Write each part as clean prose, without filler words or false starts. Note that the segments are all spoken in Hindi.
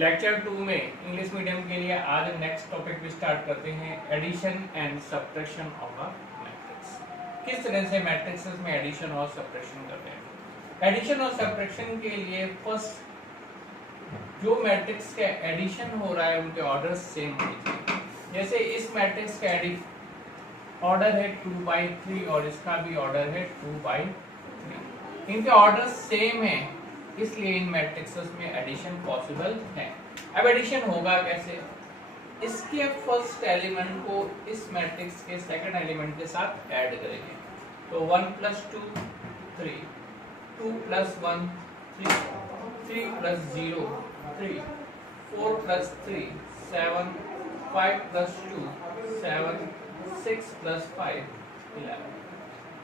लेक्चर 2 में इंग्लिश मीडियम के लिए आज नेक्स्ट टॉपिक भी स्टार्ट करते हैं, addition and subtraction of a matrix. किस तरह से मैट्रिक्स में एडिशन और सब्ट्रैक्शन करते हैं। एडिशन और सब्ट्रैक्शन के लिए फर्स्ट जो मैट्रिक्स का एडिशन हो रहा है उनके ऑर्डर सेम होने चाहिए। जैसे इस मैट्रिक्स का ऑर्डर है 2/3 और इसका भी ऑर्डर है 2/3। इनके ऑर्डर सेम है, इसलिए इन मैट्रिक्सेस में एडिशन पॉसिबल है। अब एडिशन होगा कैसे? इसके फर्स्ट एलिमेंट को इस मैट्रिक्स के सेकंड एलिमेंट के साथ ऐड करेंगे। तो 1 + 2 3, 2 + 1 3, 3 + 0 3, 4 + 3 7, 5 + 2 7, 6 + 5 11।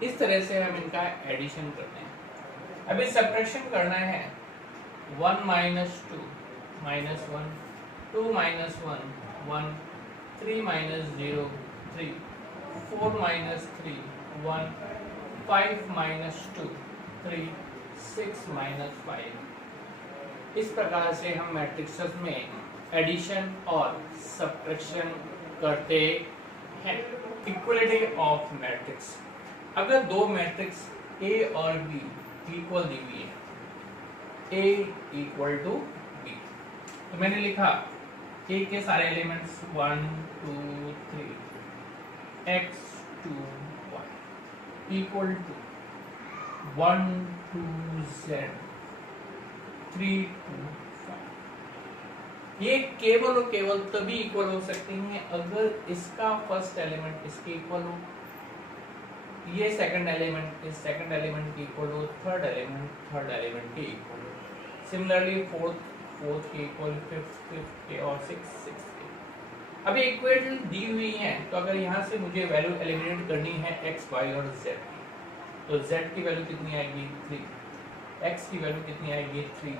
इस तरह से हम इनका एडिशन करते हैं। अभी सब्ट्रैक्शन करना है। 1 - 2 -1, 2 - 1 1, 3 - 0 3, 4 - 3 1, 5 - 2 3, 6 - 5। इस प्रकार से हम मैट्रिक्सेस में एडिशन और सब्ट्रैक्शन करते हैं। Equality of matrix. अगर दो मैट्रिक्स ए और बी इक्वल दी हुई है, A = B, तो मैंने लिखा A के सारे एलिमेंट्स 1 2 3 x 2 y = 1 2 z 3 2 5। ये केवल और केवल तभी इक्वल हो सकती हैं अगर इसका फर्स्ट एलिमेंट इसके इक्वल हो, ये सेकंड एलिमेंट इस सेकंड एलिमेंट के इक्वल हो, थर्ड एलिमेंट के इक्वल हो। सिमिलरली फोर्थ के इक्वल, फिफ्थ के और सिक्स के। अभी इक्वेशन दी हुई है, तो अगर यहाँ से मुझे वैल्यू एलिमिनेट करनी है x, y और z की, तो z की वैल्यू कितनी आएगी 3, x की वैल्यू कितनी आएगी 3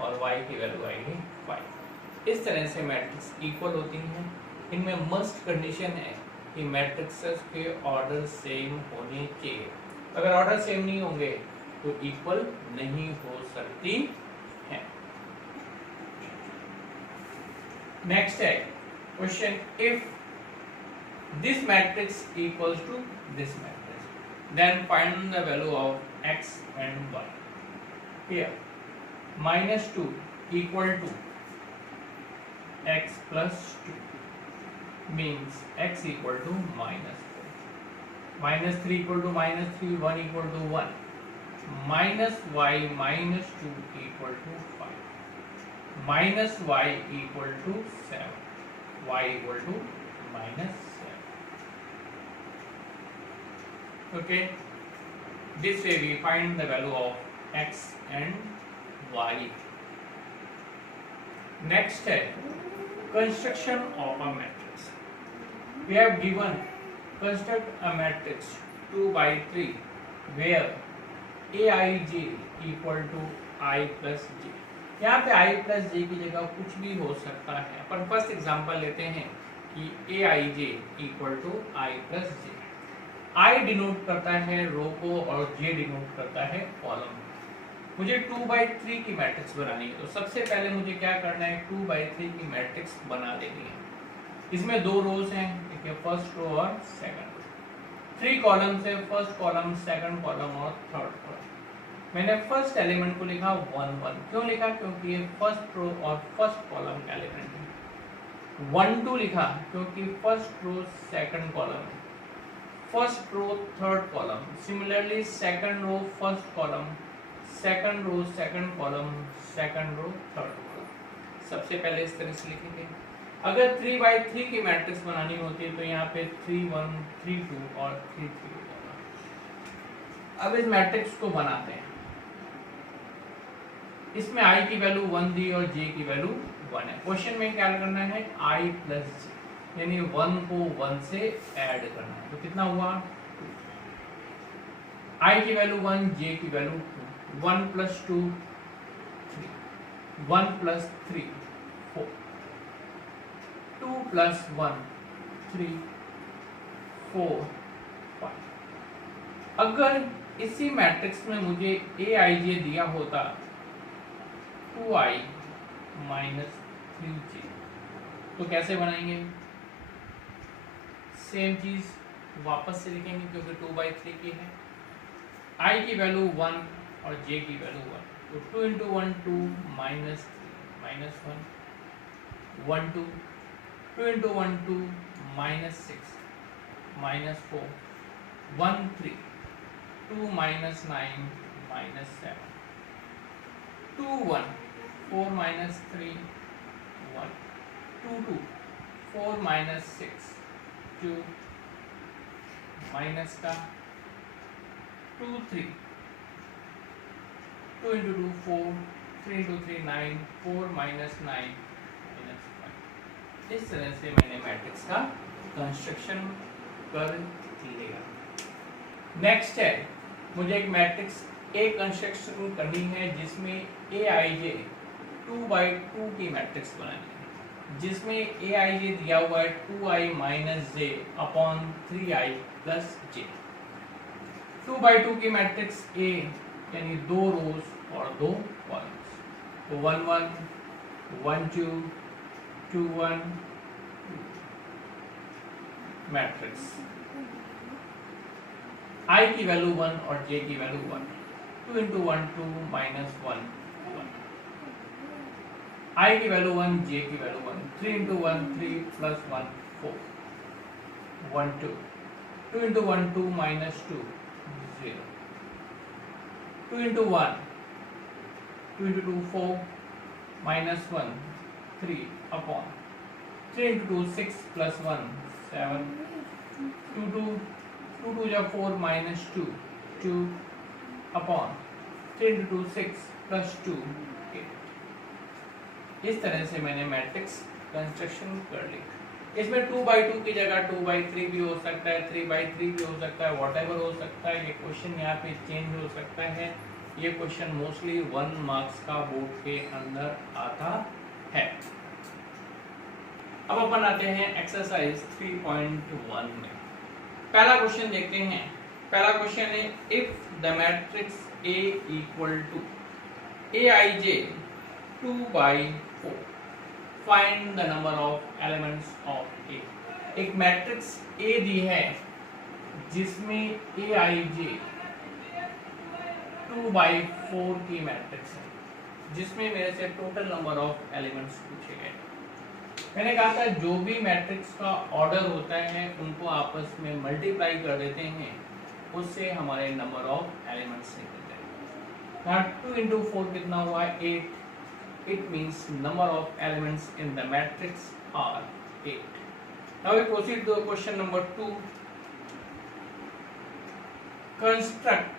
और y की वैल्यू आएगी 5। इस तरह से मैट्रिक्स इक्वल होती हैं। इनमें मस्ट कंडीशन है कि मैट्रिक्सेस के ऑर्डर सेम होने चाहिए। अगर ऑर्डर सेम नहीं होंगे तो इक्वल नहीं हो सकती है। नेक्स्ट है question, if this matrix equals to this matrix then find the value of x and y। Here -2 = x + 2 means x = -4, -3 = -3, 1 = 1, -y - 2 = 5, y = -7, y = -7. Okay, this way we find the value of x and y. Next है construction of a matrix. We have given construct a matrix 2/3 where aij = I + j। यहाँ पे I + j की जगह कुछ भी हो सकता है। अपन फर्स्ट एग्जांपल लेते हैं कि aij = I + j। I denote करता है रो को और j डिनोट करता है कॉलम। मुझे 2/3 की मैट्रिक्स बनानी है, तो सबसे पहले मुझे क्या करना है, 2/3 की मैट्रिक्स बना देनी है। इसमें दो रोज हैं, ठीक है, फर्स्ट रो और सेकंड रो। 3 कॉलम्स है, फर्स्ट कॉलम, सेकंड कॉलम और थर्ड कॉलम। मैंने फर्स्ट एलिमेंट को लिखा 1 1। क्यों लिखा? क्योंकि ये फर्स्ट रो और फर्स्ट कॉलम का एलिमेंट है। 1 2 लिखा क्योंकि फर्स्ट रो सेकंड कॉलम है, first row third column. Similarly second row first column, second row second column, second row third column. सबसे पहले इस तरह से लिखेंगे। अगर 3/3 की मैट्रिक्स बनानी होती है तो यहाँ पे 3 1 3 2 और 3 3 होगा। अब इस मैट्रिक्स को बनाते हैं। इसमें i की वैल्यू 1 दी और j की वैल्यू 1 है। क्वेश्चन में क्या करना है, i + j, यानी 1 को 1 से ऐड करना है। तो कितना हुआ 2। i की वैल्यू 1, j की वैल्यू 2, 1 + 2 3, 1 + 3 4, 2 + 1 3 4 5। अगर इसी मैट्रिक्स में मुझे aij दिया होता 2i - 3j। तो कैसे बनाएंगे? सेम चीज वापस से लिखेंगे क्योंकि 2/3 की है। I की वैल्यू 1 और j की वैल्यू 1, तो 2 into 1 2 minus 3 minus 1 1 2 2 into 1 2 minus 6 minus 4 1 3 2 minus 9 minus 7 2 1 4 minus 3 1 2 2 4 minus 6 2 minus का 2 3 2 इंटू 2 4 3 इंटू 3 9 4 माइनस 9 माइनस 5। इस तरह से मैंने मैट्रिक्स का कंस्ट्रक्शन कर लिया। नेक्स्ट है, मुझे एक मैट्रिक्स ए कंस्ट्रक्शन करनी है जिसमें ए आई जे 2/2 की मैट्रिक्स बनानी है, जिसमें ए आई जे दिया हुआ है 2i minus j upon 3i plus j. 2/2 की मैट्रिक्स ए यानी 2 रोज और 2 कॉलम्स, तो 1 1 1 2 2 1 मैट्रिक्स। I की वैल्यू 1 और j की वैल्यू 1, 2 इंटू 1 2 माइनस 1 1, I की वैल्यू 1 j की value 1, 3 into 1 3 plus 1 4 1 2 2 into 1 2 minus 2 0 2 into 1 2 into 2 4 minus 1 3 upon 3 into 2 6 plus 1 7 2 2 2 2 या 4 माइनस 2 2 अपॉन 3 इंटू 2 6 प्लस 2 8। इस तरह से मैंने मैट्रिक्स कंस्ट्रक्शन कर ली। इसमें 2/2 की जगह 2/3 भी हो सकता है, 3/3 भी हो सकता है, व्हाटएवर हो सकता है। ये क्वेश्चन यहाँ पे चेंज हो सकता है। ये क्वेश्चन मोस्टली 1 मार्क्स का बोर्ड के अंदर आता है। अब अपन आते हैं एक्सरसाइज 3.1 में। पहला क्वेश्चन देखते हैं। पहला क्वेश्चन है, if the matrix A equal to Aij 2/4 find the number of elements of A। एक मैट्रिक्स A दी है जिसमें Aij 2/4 की मैट्रिक्स है, जिसमें मेरे से टोटल नंबर ऑफ एलिमेंट्स पूछे गए। मैंने कहा था जो भी मैट्रिक्स का ऑर्डर होता है उनको आपस में मल्टीप्लाई कर देते हैं, उससे हमारे नंबर ऑफ एलिमेंट्स निकलते हैं। यहाँ 2 इंटू 4 कितना हुआ है 8। It means number of elements in the matrix are 8। Now we proceed to question number 2। Construct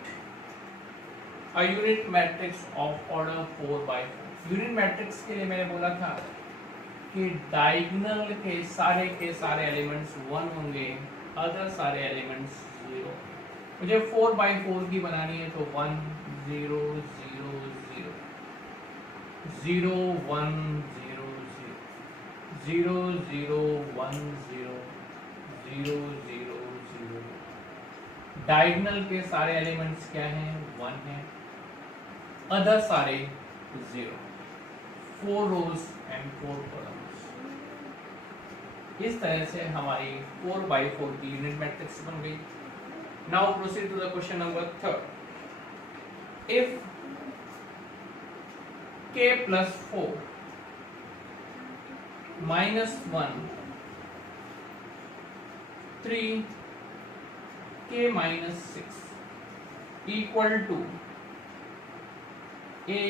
a unit matrix of order 4/4। Unit matrix के लिए मैंने बोला था कि डायगोनल के सारे एलिमेंट्स 1 होंगे, अदर सारे एलिमेंट्स 0। मुझे 4/4 की बनानी है तो 1 0 0 0 0 1 0 0 0 1 0 0 0 0। डायगोनल के सारे एलिमेंट्स क्या हैं? 1 है, अदर सारे 0। 4 रोज एंड 4 कॉलम्स। इस तरह से हमारी 4/4 की यूनिट मैट्रिक्स बन गई। Now proceed to the question number 3। If k plus 4 minus 1 3 k minus 6 equal to a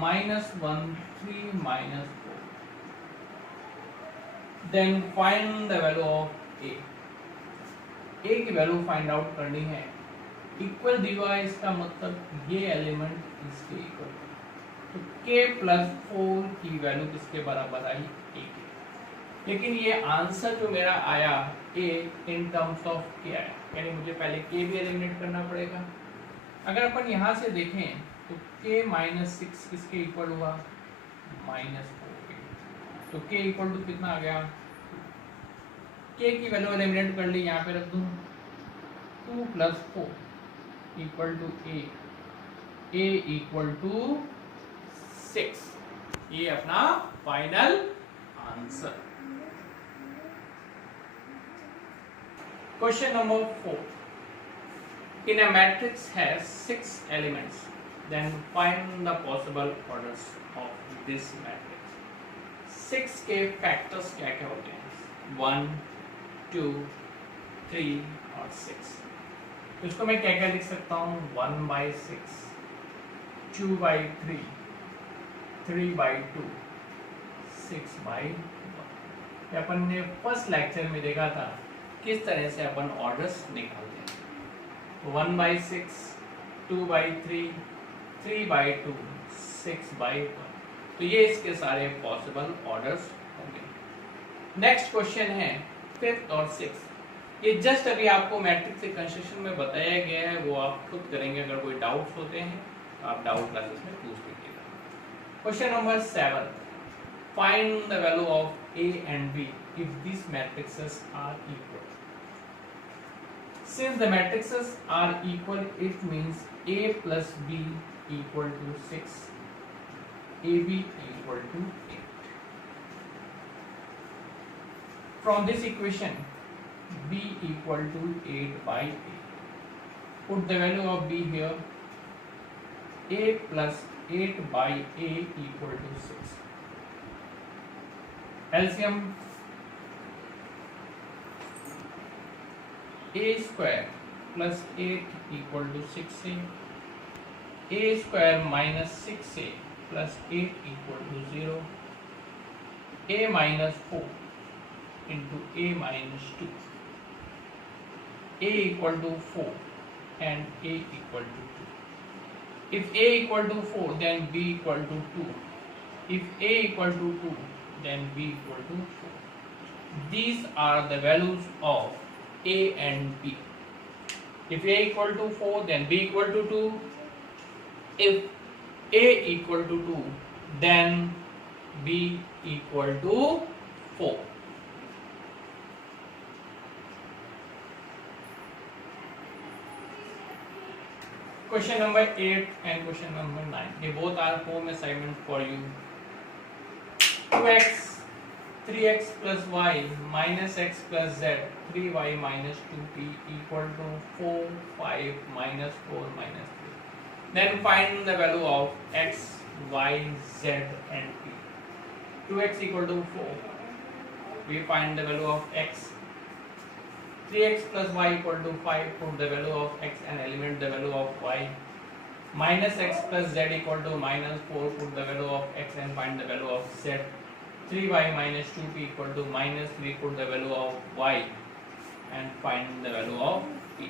minus 1 3 minus 4, then find the value of a। a की वैल्यू फाइंड आउट करनी है। इक्वल दिया है, इसका मतलब ये एलिमेंट इसके इक्वल, तो k प्लस 4 की वैल्यू किसके बराबर आई? a के। लेकिन ये आंसर जो मेरा आया a in terms of k आया, यानी मुझे पहले k भी एलिमिनेट करना पड़ेगा। अगर अपन यहाँ से देखें तो k माइनस 6 किसके इक्वल हुआ? माइनस 4 के। तो k इक्वल टू कितना आ गया? k की वैल्यू एलिमिनेट कर ली, यहाँ पे रख दूँ 2 plus 4 equal to a equal to 6। ये अपना final answer. Question number 4, in a matrix has 6 elements, then find the possible orders of this matrix। 6 के फैक्टर्स क्या क्या होते हैं? 1, 2, 3 और 6। तो इसको मैं क्या क्या लिख सकता हूँ? 1/6, 2/3, 3/2, 6/1। ये अपन ने फर्स्ट लेक्चर में देखा था किस तरह से अपन ऑर्डर्स निकालते हैं। 1/6, 2/3, 3/2, 6/1। तो ये इसके सारे पॉसिबल ऑर्डर्स होंगे। नेक्स्ट क्वेश्चन है 5th और 6th। ये जस्ट अभी आपको मैट्रिक्स के कंस्ट्रक्शन में बताया गया है, वो आप खुद करेंगे। अगर कोई डाउट्स होते हैं तो आप डाउट क्लासेस में पूछ लीजिएगा। Question number 7, find the value of A and B if these matrices are equal। Since the matrices are equal, it means A plus B equal to 6, AB equal to 8। From this equation, B equal to 8/8। Put the value of B here, A plus 8/A equal to 6। LCM, A square plus 8 equal to 6A, A square minus 6A plus 8 equal to 0, A minus 4 into A minus 2, A equal to 4 and A equal to 2। If A equal to 4, then B equal to 2. If A equal to 2, then B equal to 4. These are the values of A and B। If A equal to 4, then B equal to 2. If A equal to 2, then B equal to 4। Question number 8 and question number 9, they both are home assignment for you। 2x 3x plus y minus x plus z 3y minus 2p equal to 4, 5 minus 4 minus 3। Then find the value of x, y, z and p। 2x equal to 4, we find the value of x। 3x plus y equal to 5, put the value of x and eliminate the value of y। Minus x plus z equal to minus 4, put the value of x and find the value of z। 3y minus 2p equal to minus 3, put the value of y and find the value of p।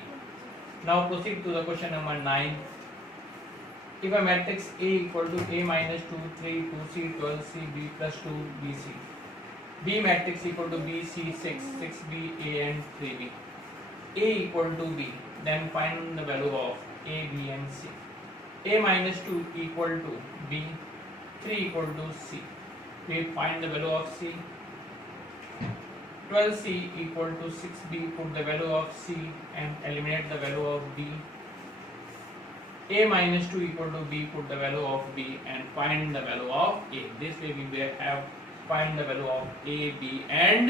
Now proceed to the question number 9। If a matrix A equal to A minus 2, 3, 2c, 12c, B plus 2, BC। B matrix equal to B, C, 6, 6b, A and 3b। A equal to B, then find the value of A, B and C। A minus 2 equal to B, 3 equal to C, we find the value of C। 12c equal to 6b, put the value of C and eliminate the value of B। A minus 2 equal to B, put the value of B and find the value of A। This way we will have find the value of A, B and